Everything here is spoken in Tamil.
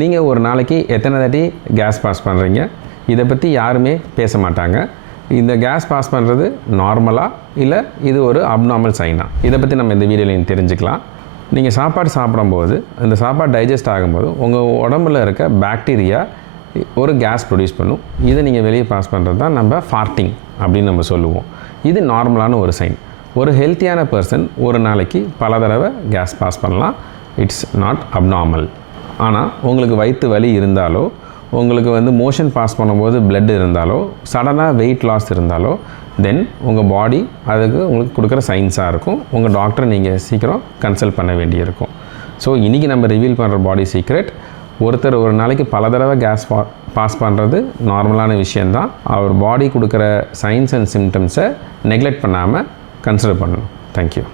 நீங்கள் ஒரு நாளைக்கு எத்தனை தாட்டி கேஸ் பாஸ் பண்ணுறீங்க, இதை பற்றி யாருமே பேச மாட்டாங்க. இந்த கேஸ் பாஸ் பண்ணுறது நார்மலாக இல்லை இது ஒரு அப்நார்மல் சைனா, இதை பற்றி நம்ம இந்த வீடியோவில் தெரிஞ்சுக்கலாம். நீங்கள் சாப்பாடு சாப்பிடும்போது இந்த சாப்பாடு டைஜஸ்ட் ஆகும்போது உங்கள் உடம்புல இருக்க பாக்டீரியா ஒரு கேஸ் ப்ரொடியூஸ் பண்ணும். இதை நீங்கள் வெளியே பாஸ் பண்ணுறது தான் நம்ம ஃபார்ட்டிங் அப்படின்னு நம்ம சொல்லுவோம். இது நார்மலான ஒரு சைன். ஒரு ஹெல்த்தியான பர்சன் ஒரு நாளைக்கு பல தடவை கேஸ் பாஸ் பண்ணலாம். It's not abnormal. ஆனால் உங்களுக்கு வயிற்று வலி இருந்தாலோ, உங்களுக்கு மோஷன் பாஸ் பண்ணும்போது பிளட் இருந்தாலோ, சடனாக வெயிட் லாஸ் இருந்தாலோ, தென் உங்கள் பாடி அதுக்கு உங்களுக்கு கொடுக்குற சைன்ஸாக இருக்கும். உங்கள் டாக்டரை நீங்கள் சீக்கிரம் கன்சல்ட் பண்ண வேண்டியிருக்கும். ஸோ இன்றைக்கி நம்ம ரிவீல் பண்ணுற பாடி சீக்ரெட், ஒருத்தர் ஒரு நாளைக்கு பல தடவை கேஸ் பாஸ் பண்ணுறது நார்மலான விஷயந்தான். அவர் பாடி கொடுக்குற சைன்ஸ் அண்ட் சிம்டம்ஸை நெக்லெக்ட் பண்ணாமல் கன்சிடர் பண்ணணும். தேங்க்யூ.